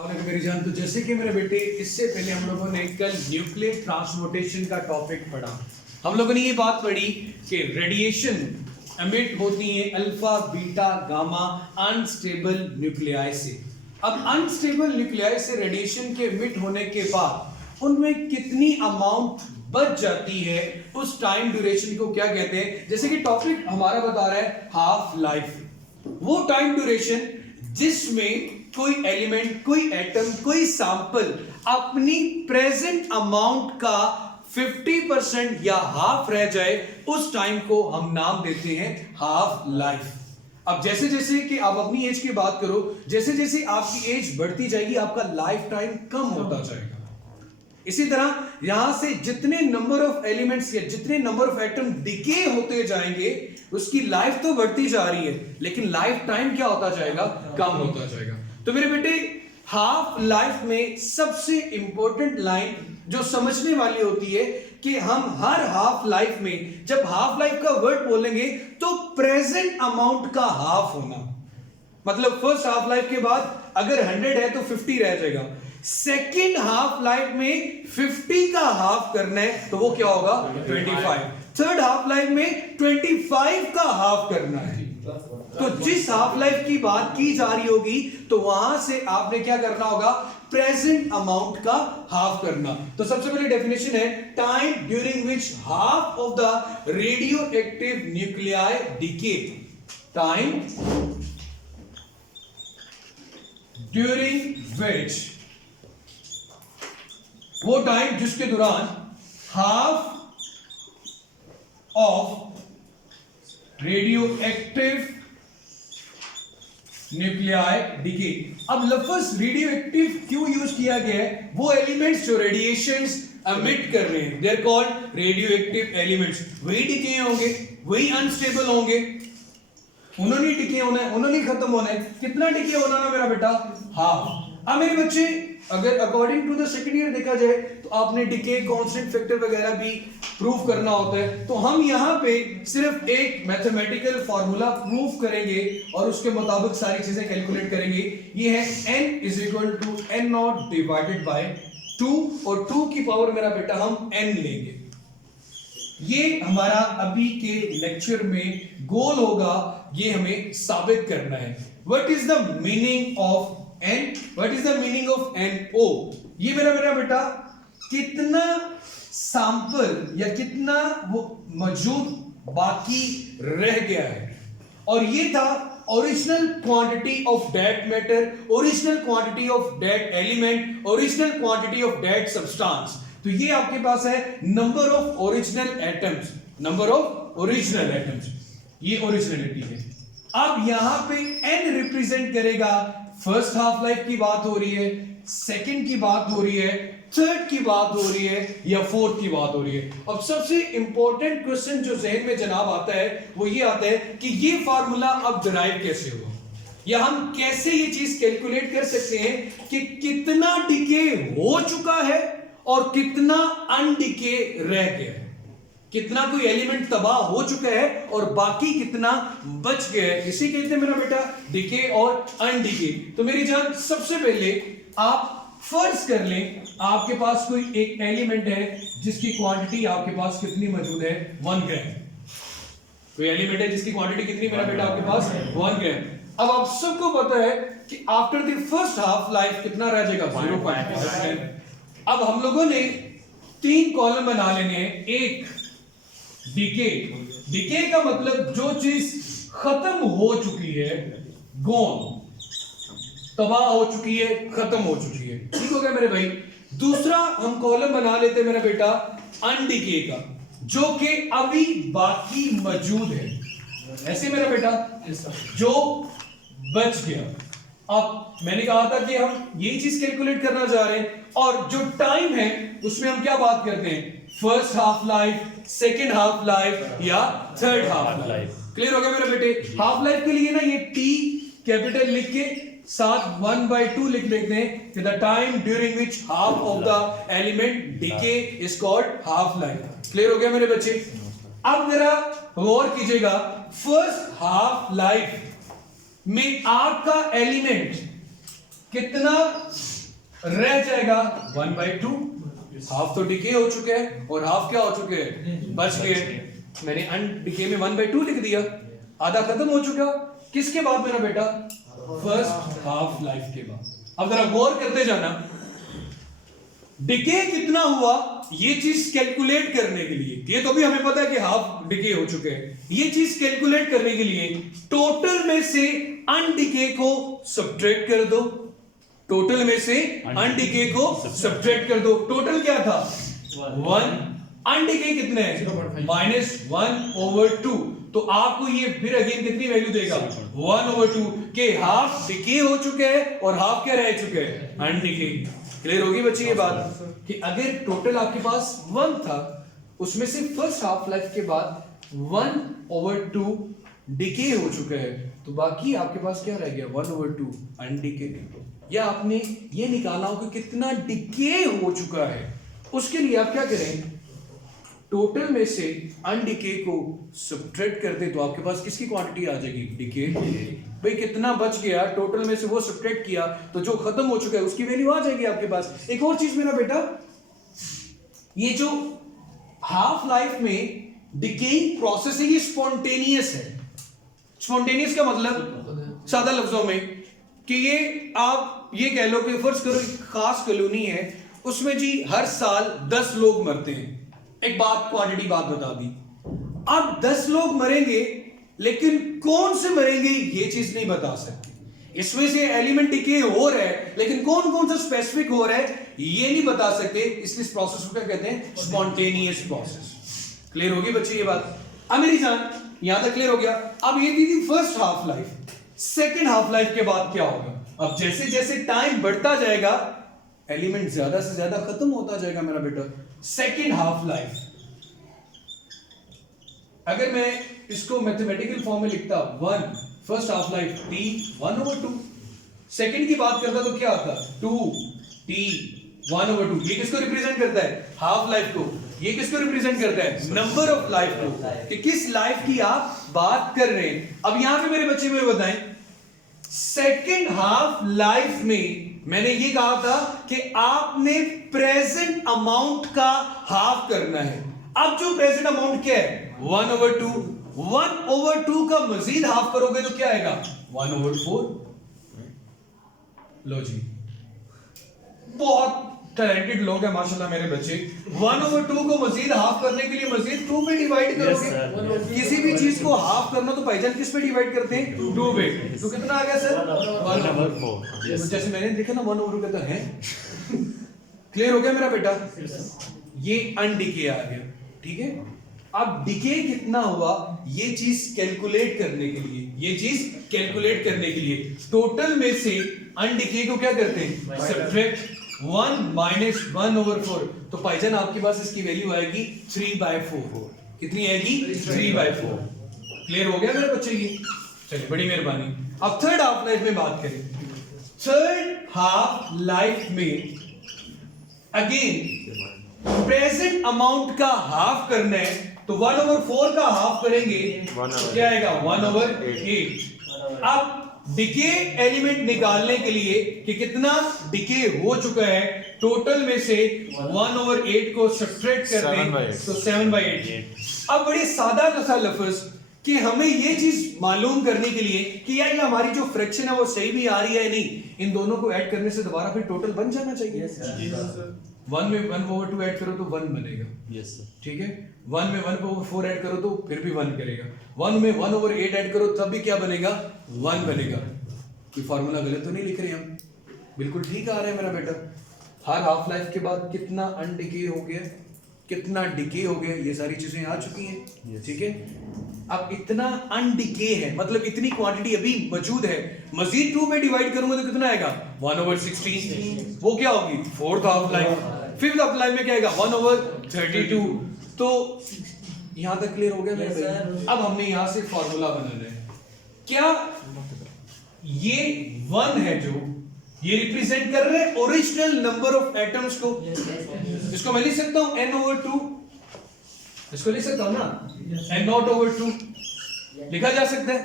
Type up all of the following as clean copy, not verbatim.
मेरी जान, तो जैसे कि मेरे बेटे, इससे पहले हम लोगों ने कल न्यूक्लियर ट्रांसपोर्टेशन का टॉपिक पढ़ा। हम लोगों ने ये बात पढ़ी कि रेडिएशन एमिट होती है alpha beta gamma unstable nuclei से। अब अनस्टेबल न्यूक्लियाई से रेडिएशन के एमिट होने के बाद उनमें कितनी अमाउंट बच जाती है, उस टाइम ड्यूरेशन को क्या कहते हैं। जैसे कि टॉपिक हमारा बता रहा है हाफ लाइफ, वो टाइम ड्यूरेशन जिसमें कोई एलिमेंट, कोई एटम, कोई सैंपल अपनी प्रेजेंट अमाउंट का 50% या हाफ रह जाए, उस टाइम को हम नाम देते हैं हाफ लाइफ। अब जैसे जैसे कि आप अपनी एज की बात करो, जैसे जैसे आपकी एज बढ़ती जाएगी आपका लाइफ टाइम कम होता जाएगा। इसी तरह यहां से जितने नंबर ऑफ एलिमेंट्स या जितने नंबर ऑफ एटम डिके होते जाएंगे, उसकी लाइफ तो बढ़ती जा रही है, लेकिन लाइफ टाइम क्या होता जाएगा, कम होता जाएगा। तो मेरे बेटे, हाफ लाइफ में सबसे इंपॉर्टेंट लाइन जो समझने वाली होती है कि हम हर हाफ लाइफ में जब हाफ लाइफ का वर्ड बोलेंगे तो प्रेजेंट अमाउंट का हाफ होना। मतलब फर्स्ट हाफ लाइफ के बाद अगर 100 है तो 50 रह जाएगा। सेकेंड हाफ लाइफ में 50 का हाफ करना है तो वो क्या होगा, 25। थर्ड हाफ लाइफ में 25 का हाफ करना है। तो जिस हाफ लाइफ की बात की जा रही होगी तो वहां से आपने क्या करना होगा, प्रेजेंट अमाउंट का हाफ करना। तो सबसे पहले डेफिनेशन है time during which half of the radio active nuclei decay. Time during which, वो टाइम जिसके दौरान half of radio active nuclei decay. अब लफ्ज रेडियो एक्टिव क्यों यूज किया गया है, वो एलिमेंट्स जो रेडिएशंस एमिट कर रहे हैं, they are called radioactive elements. वही डिके होंगे, वही अनस्टेबल होंगे, उन्होंने डिके होना है, उन्होंने खत्म होना है। कितना डिके होना ना मेरा बेटा, हाफ। अब मेरे बच्चे, अगर according to the second year देखा जाए तो आपने डिके कांस्टेंट फैक्टर वगैरह भी प्रूफ करना होता है। तो हम यहां पे सिर्फ एक मैथमेटिकल फार्मूला प्रूफ करेंगे और उसके मुताबिक सारी चीजें कैलकुलेट करेंगे। ये है n is equal to n not divided by 2, और 2 की पावर मेरा बेटा हम n लेंगे। ये हमारा अभी के लेक्चर में गोल होगा, ये हमें साबित करना है। What is the meaning of n, what is the meaning of NO। ये मेरा बेटा कितना सैंपल या कितना वो मौजूद बाकी रह गया है, और ये था original quantity of that matter, original quantity of that element, original quantity of that substance. तो ये आपके पास है number of original atoms, number of original atoms, ये ओरिजिनलिटी है। अब यहां पे n रिप्रेजेंट करेगा फर्स्ट हाफ लाइफ की बात हो रही है, सेकंड की बात हो रही है, थर्ड की बात हो रही है, या फोर्थ की बात हो रही है। अब सबसे इंपॉर्टेंट क्वेश्चन जो जहन में जनाब आता है वो ये आता है कि ये फार्मूला अब डिराइव कैसे हुआ, या हम कैसे ये चीज कैलकुलेट कर सकते हैं कि कितना डिके हो चुका है और कितना अनडिके रह गया है, कितना कोई एलिमेंट तबाह हो चुका है और बाकी कितना बच गया है। इसी कहते हैं मेरा बेटा डिके और अनडिके। तो मेरी जान, सबसे पहले आप फर्ज कर लें आपके पास कोई एक एलिमेंट है जिसकी क्वांटिटी आपके पास कितनी मौजूद है, 1 ग्राम। कोई एलिमेंट है जिसकी क्वांटिटी कितनी मेरा बेटा आपके पास, 1 ग्राम। अब आप सबको पता है कि after the first half life कितना रह जाएगा, 0.5। अब हम लोगों ने 3 कॉलम बना लेने हैं। एक डिके, डिके का मतलब जो चीज खत्म हो चुकी है, गॉन, तबाह हो चुकी है, खत्म हो चुकी है, ठीक हो गया मेरे भाई। दूसरा हम कॉलम बना लेते मेरा बेटा अनडिके का, जो कि अभी बाकी मौजूद है, ऐसे मेरा बेटा जो बच गया। अब मैंने कहा था कि हम यही चीज कैलकुलेट करना चाह रहे हैं, और जो टाइम है उसमें हम क्या बात करते हैं, first half life, second half life या थर्ड हाफ लाइफ। क्लियर हो गया मेरे बेटे। हाफ लाइफ के लिए ना ये T कैपिटल लिख के साथ 1/2 लिख देते हैं कि the time during which half of the element decay is called half life. Clear हो गया मेरे बच्चे। अब मेरा गौर कीजिएगा, फर्स्ट हाफ लाइफ में आपका एलिमेंट कितना रह जाएगा 1/2। हाफ तो डिके हो चुके हैं और हाफ क्या हो चुके हैं, बच गए। मैंने अनडिके में 1/2 लिख दिया, आधा खत्म हो चुका। किसके बाद मेरा बेटा, फर्स्ट हाफ लाइफ के बाद। अब जरा गौर करते जाना, डिके कितना हुआ ये चीज कैलकुलेट करने के लिए, ये तो भी हमें पता है कि हाफ डिके हो चुके हैं, ये चीज कैलकुलेट करने के लिए टोटल में से अनडिके को सब्ट्रैक्ट कर दो। टोटल में से अनडिके को सब्ट्रैक्ट कर दो। टोटल क्या था 1, अनडिके कितने हैं -1/2। तो आपको ये फिर अगेन कितनी वैल्यू देगा 1/2 के हाफ डिके हो चुके हैं और हाफ क्या रह चुके हैं, अनडिके। क्लियर होगी बच्चे ये बात कि अगर टोटल आपके पास 1 था, उसमें से फर्स्ट हाफ लाइफ के बाद 1/2 डिके हो चुका है, तो बाकी आपके पास क्या रह गया 1/2 अनडिके। या आपने ये निकालना हो कि कितना डिके हो चुका है, उसके लिए आप क्या करें, टोटल में से अनडिके को सब्ट्रैक्ट कर दे तो आपके पास किसकी क्वांटिटी आ जाएगी, डिके। भाई कितना बच गया, टोटल में से वो सब्ट्रैक्ट किया तो जो खत्म हो चुका है उसकी वैल्यू आ जाएगी आपके पास। एक और चीज मेरा बेटा, ये जो हाफ लाइफ में डिकेइंग प्रोसेस है ये स्पॉन्टेनियस है। स्पॉन्टेनियस का मतलब सादा लफ्जों में कि ये आप ये कह लो कि फर्ज करो एक खास कॉलोनी है, उसमें जी हर साल 10 लोग मरते हैं। एक बात क्वांटिटी बात बता दी, अब 10 लोग मरेंगे लेकिन कौन से मरेंगे ये चीज नहीं बता सकते। इसमें से एलिमेंट डिके हो रहा है लेकिन कौन कौन सा स्पेसिफिक हो रहा है ये नहीं बता सकते, इसलिए इस प्रोसेस को क्या कहते हैं, स्पॉन्टेनियस प्रोसेस। क्लियर होगी बच्चे ये बात, अब मेरी जान यहां तक क्लियर हो गया। अब ये थी first half life. Second half life के बाद क्या होगा, अब जैसे जैसे टाइम बढ़ता जाएगा एलिमेंट ज्यादा से ज्यादा खत्म होता जाएगा मेरा बेटा। सेकेंड हाफ लाइफ, अगर मैं इसको मैथमेटिकल फॉर्म में लिखता 1, first half life t 1/2, second की बात करता तो क्या आता 2t 1/2। ये किसको रिप्रेजेंट करता है, हाफ लाइफ को। ये किसको रिप्रेजेंट करता है, नंबर ऑफ लाइफ को, कि किस लाइफ की आप बात कर रहे हैं। अब यहां पे मेरे बच्चे में बताएं, सेकेंड हाफ लाइफ में मैंने ये कहा था कि आपने प्रेजेंट अमाउंट का हाफ करना है। अब जो प्रेजेंट अमाउंट क्या है 1/2, 1/2 का मजीद हाफ करोगे तो क्या आएगा 1/4। लो जी, बहुत टैलेंटेड लोग हैं माशाल्लाह मेरे बच्चे। 1/2 को मजीद हाफ करने के लिए मजीद 2 पे डिवाइड करोगे। किसी भी चीज को हाफ करना तो भाईजान किस पे डिवाइड करते हैं, 2 पे। तो कितना आ गया सर 1/4। जैसे मैंने देखा ना 1/2 कहता है। क्लियर हो गया मेरा बेटा, ये अनडिके आ गया, ठीक है। अब डिके कितना हुआ ये चीज कैलकुलेट करने के लिए, ये चीज कैलकुलेट करने के लिए टोटल में से अनडिके को क्या करते हैं, सब्ट्रैक्ट 1 - 1/4। तो भाईजान आपके पास इसकी वैल्यू आएगी 3/4। कितनी आएगी 3/4। क्लियर हो गया मेरे बच्चे, ये चलिए बड़ी मेहरबानी। अब थर्ड हाफ लाइफ में बात करें। थर्ड हाफ लाइफ में अगेन प्रेजेंट अमाउंट का हाफ करना है, तो 1/4 का हाफ करेंगे तो क्या आएगा 1/8। अब डिके एलिमेंट निकालने के लिए कि कितना डिके हो चुका है, टोटल में से 1/8 को सब्ट्रैक्ट करते हैं तो 7/8। अब बड़ी सादा सा लफ्ज कि हमें ये चीज मालूम करने के लिए कि यार ये हमारी जो फ्रैक्शन है वो सही भी आ रही है नहीं, इन दोनों को ऐड करने से दोबारा फिर टोटल बन जाना चाहिए। 1 में 1/2 ऐड करो तो 1 बनेगा, यस सर, ठीक है। 1 में 1/4 ऐड करो तो फिर भी 1 करेगा। 1 में 1/8 ऐड करो तब भी क्या बनेगा 1 बनेगा। कि फार्मूला गलत तो नहीं लिख रहे हम, बिल्कुल ठीक आ रहा है मेरा बेटा। हर हाफ लाइफ के बाद कितना अनडिके हो गया, कितना डिके हो गया, ये सारी चीजें आ चुकी हैं, ठीक है। अब इतना अनडिके है मतलब इतनी क्वांटिटी अभी मौजूद है, मजीद 2 में डिवाइड करूंगा तो कितना आएगा 1/16। वो क्या होगी fourth half life. Fifth half life में क्या आएगा 1/32। तो यहां तक क्लियर हो गया मेरे भाई। अब हमने यहां से फॉर्मूला बनाना है। क्या ये 1 है जो ये रिप्रेजेंट कर रहे हैं ओरिजिनल नंबर ऑफ एटम्स को। इसको मैं लिख सकता हूं n/2, इसको लिख सकता हूं ना n0/2 लिखा जा सकता है।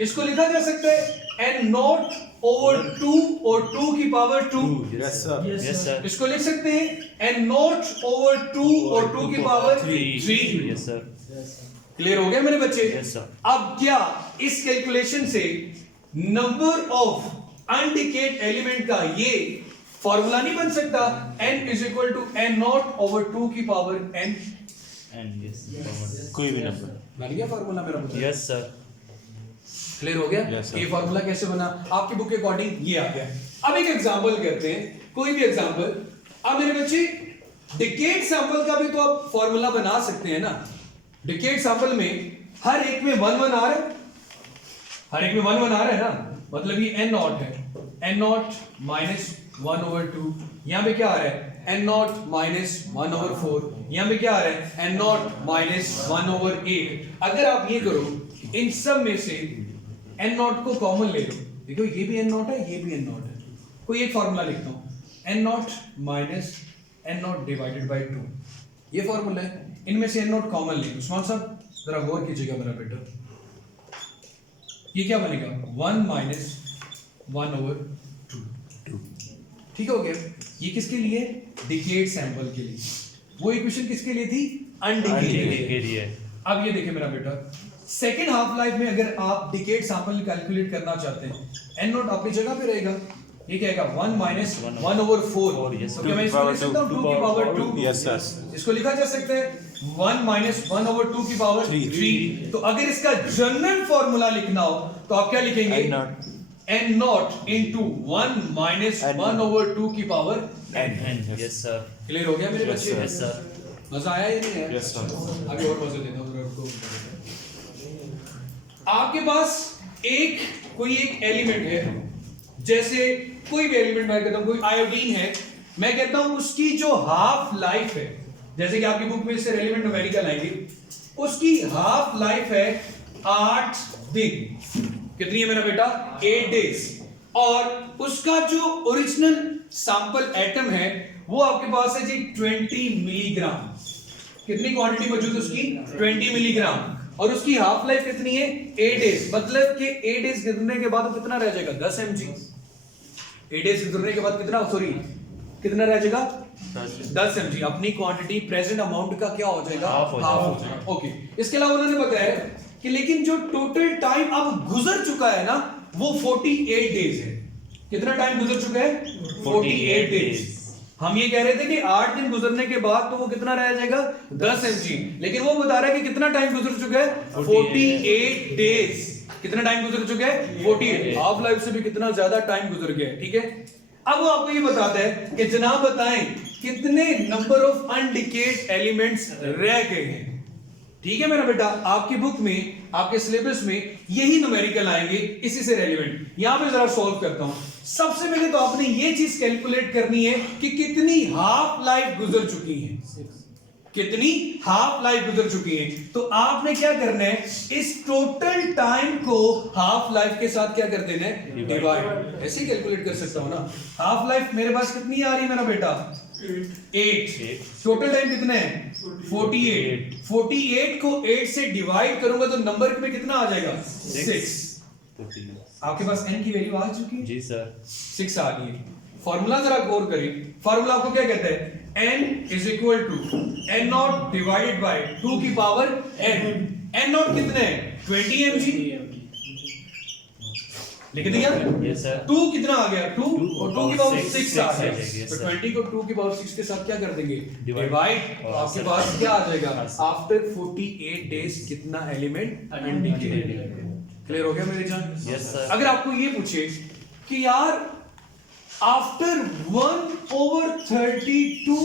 इसको लिखा जा सकता है n0 over 2 और 2 की power 2। Yes sir. Yes sir. इसको लिख सकते हैं n नॉट over 2 और 2 की पावर 3। Yes sir. क्लियर हो गया मेरे बच्चे? Yes sir. अब क्या इस कैलकुलेशन से नंबर ऑफ अनडिकेड एलिमेंट का ये फॉर्मूला नहीं बन सकता? n is equal to n nought over 2 की पावर n। And yes. कोई भी नंबर. बन गया फॉर्मूला मेरा? Yes sir. क्लियर हो गया? Yes, sir. ये फॉर्मूला कैसे बना? आपकी बुक के अकॉर्डिंग ये आ गया। अब एक एग्जांपल करते हैं, कोई भी एग्जांपल। अब मेरे बच्चे डिकेड सैंपल का भी तो आप फॉर्मूला बना सकते हैं ना। डिकेड सैंपल में हर एक में 1 1 आ रहा है, हर एक में 1 1 आ रहा है ना, मतलब ये n नॉट है, n नॉट माइनस 1 ओवर 2। यहां पे क्या आ रहा है? n not minus 1 over 4। यहां पे क्या आ रहा है? n not minus 1 over 8। अगर आप ये करो, इन सब में से n नॉट को कॉमन ले लो, देखो ये भी n नॉट है, ये भी n नॉट है। कोई एक फॉर्मूला लिखता हूं, n not minus n not divided by 2, ये फॉर्मूला है। इनमें से n नॉट कॉमन ले लो। उस्मान साहब जरा गौर कीजिएगा मेरा बेटा, ये क्या बनेगा? 1 माइनस 1 ओवर 2। ठीक हो गया? ये किसके लिए? डिकेड सैंपल के लिए। वो इक्वेशन किसके लिए थी? अनडिकेड के लिए। अब ये देखिए मेरा बेटा, सेकेंड हाफ लाइफ में अगर आप डिकेड सैंपल कैलकुलेट करना चाहते हैं, n नॉट अपनी जगह पे रहेगा, ये क्या आएगा? 1 माइनस 1 ओवर 4। yes, तो क्या मैं इसको लिख सकता हूं 2 की पावर 2? Yes sir. इसको लिखा जा सकता है 1 माइनस 1 ओवर 2 की पावर 3। तो अगर इसका जनरल फॉर्मूला लिखना हो तो आप क्या लिखेंगे? N naught. n not into 1 minus 1 over 2 की power n। And yes sir. Clear हो गया मेरे Yes, बच्चे? Yes sir. मजा आया या नहीं आया? Yes sir. अभी और मजा देता हूं आपको। आपके पास कोई एक एलिमेंट है, जैसे कोई भी एलिमेंट मैं कहता हूं, कोई आयोडीन है, मैं कहता हूं उसकी जो हाफ लाइफ है, जैसे कि आपकी बुक में इससे रेलेवेंट न्यूमेरिकल आएंगे, उसकी हाफ लाइफ है 8 दिन। कितनी है मेरा बेटा? 8 डेज। और उसका जो ओरिजिनल सैंपल एटम है वो आपके पास है जी 20 मिलीग्राम। कितनी क्वांटिटी मौजूद है उसकी? 20 मिलीग्राम। और उसकी हाफ लाइफ कितनी है? 8 डेज। मतलब कि 8 डेज गुजरने के बाद कितना रह जाएगा? 10 mg। 8 डेज गुजरने के बाद कितना रह जाएगा? 10 mg। अपनी क्वांटिटी प्रेजेंट अमाउंट का क्या हो जाएगा? हाफ हो जाएगा। ओके। इसके अलावा उन्होंने बताया कि लेकिन जो टोटल टाइम अब गुजर चुका है ना, वो 48 डेज है। कितना टाइम गुजर चुका है? 48 डेज। हम ये कह रहे थे कि 8 दिन गुजरने के बाद तो वो कितना रह जाएगा? 10 mg। लेकिन वो बता रहा है कि कितना टाइम गुजर चुका है? 48 डेज। कितना टाइम गुजर चुका है? 48। हाफ लाइफ से भी कितना ज्यादा टाइम गुजर गया है। ठीक है? अब वो आपको ये बताता है कि जनाब बताएं कितने नंबर ऑफ अनडिकेड एलिमेंट्स रह गए हैं। ठीक है मेरा बेटा? आपकी बुक में, आपके सिलेबस में यही न्यूमेरिकल आएंगे, इसी से रेलेवेंट। यहां पे जरा सॉल्व करता हूं। सबसे पहले तो आपने ये चीज कैलकुलेट करनी है कि कितनी हाफ लाइफ गुजर चुकी है। कितनी हाफ लाइफ गुजर चुकी है? तो आपने क्या करना है? इस टोटल टाइम को हाफ लाइफ के साथ क्या कर देना है? डिवाइड। ऐसे ही कैलकुलेट कर सकता हूं ना। हाफ लाइफ मेरे पास कितनी आ रही है मेरा बेटा? 8। टोटल टाइम कितना है? 48। 48 को 8 से डिवाइड करूंगा तो नंबर में कितना आ जाएगा? 6। आपके पास n की वैल्यू आ चुकी है? जी सर। 6 आ गई है। फॉर्मूला जरा गौर करिए। फॉर्मूला आपको क्या कहता है? n is equal to n not divided by 2 की पावर n। n नॉट कितने है? 20 mg। लिख दिया? Yes sir. 2 कितना आ गया? 2 और 2 की पावर 6 आ गया। yes, तो sir. 20 को 2 की पावर 6 के साथ क्या कर देंगे? Divide. डिवाइड। तो और आपके sir. पास क्या आ जाएगा? हाँ, sir. आफ्टर 48 डेज कितना एलिमेंट अनडिकेड? क्लियर हो गया मेरे जान? Yes sir. अगर आपको ये पूछे कि यार आफ्टर 1 ओवर 32,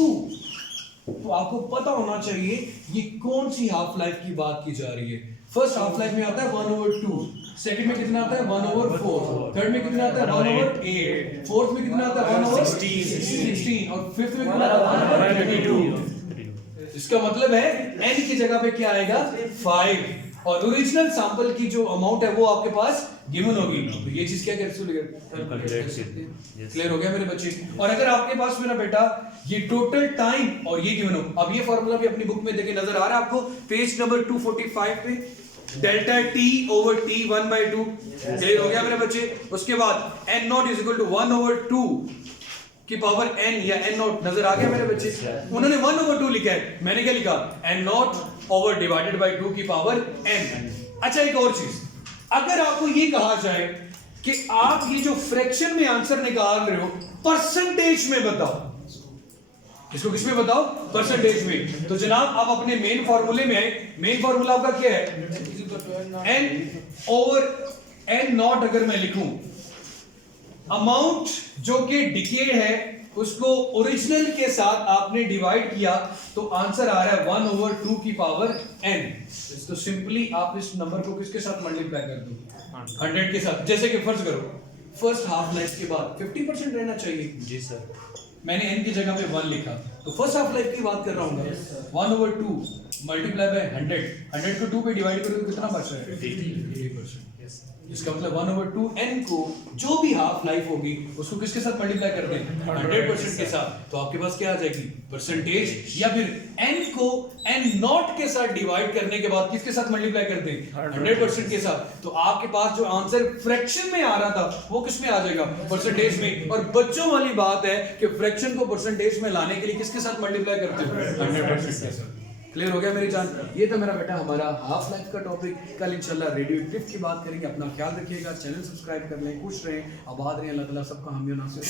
तो आपको पता होना चाहिए ये कौन सी हाफ लाइफ की बात की जा रही है। फर्स्ट हाफ लाइफ में आता है 1 ओवर 2, सेकंड में कितना आता है? 1 ओवर 4, थर्ड में कितना आता है? 1 ओवर 8, फोर्थ में कितना आता है? 1 ओवर 16 और फिफ्थ में कितना आता है? 1 ओवर 32। इसका मतलब है n की जगह पे क्या आएगा? 5। और ओरिजिनल सैंपल की जो अमाउंट है वो आपके पास गिवन होगी। तो ये चीज क्या कर सकते हैं? क्लियर हो गया मेरे बच्चे? और अगर आपके पास मेरा बेटा ये टोटल टाइम और ये गिवन हो, अब ये फॉर्मूला भी अपनी बुक में देखे नजर आ रहा है आपको पेज नंबर 245 पे। Delta T over T 1/2 clear हो गया मेरे बच्चे। उसके बाद n not is equal to 1/2 की पावर n या n नॉट नजर आ गया मेरे बच्चे। उन्होंने 1/2 लिखा है, मैंने क्या लिखा n nought over divided by 2 की पावर n। अच्छा एक और चीज, अगर आपको ये कहा जाए कि आप ये जो फ्रैक्शन में आंसर निकाल रहे हो परसेंटेज में बताओ, इसको किस में बताओ, परसेंटेज में, तो जनाब आप अपने मेन फार्मूले में आए। मेन फार्मूला आपका क्या है, n ओवर n नॉट अगर मैं लिखूं, अमाउंट जो कि डिकेड है उसको ओरिजिनल के साथ आपने डिवाइड किया तो आंसर आ रहा है 1/2 की पावर n। तो सिंपली आप इस नंबर को किसके साथ मल्टीप्लाई कर दो, 100 के साथ। जैसे कि फर्ज करो फर्स्ट हाफ लाइफ के बाद 50% रहना चाहिए जी सर। मैंने n की जगह पे 1 लिखा, तो फर्स्ट हाफ लाइफ की बात कर रहा हूँ, 1/2 मल्टीप्लाई बाय 100 को 2 पे डिवाइड करोगे तो कितना बच रहा है, 80%। इसका मतलब 1/2 n को जो भी हाफ लाइफ होगी उसको किसके साथ मल्टीप्लाई कर दें, 100% के साथ, तो आपके पास क्या आ जाएगी, परसेंटेज। या फिर n को n नॉट के साथ डिवाइड करने के बाद किसके साथ मल्टीप्लाई कर दें, 100% के साथ, तो आपके पास जो आंसर फ्रैक्शन में आ रहा था वो किस में आ जाएगा, परसेंटेज में। और बच्चों वाली बात है कि फ्रैक्शन को परसेंटेज में लाने के लिए किसके साथ मल्टीप्लाई करते हो, 100% के साथ। क्लियर हो गया मेरी जान। ये तो मेरा बेटा हमारा हाफ लाइफ का टॉपिक। कल इंशाल्लाह रेडियो एक्टिव की बात करेंगे। अपना ख्याल रखिएगा, चैनल सब्सक्राइब कर लें, खुश रहें, आबाद रहें, अल्लाह ताला सबका हामी और नासिर।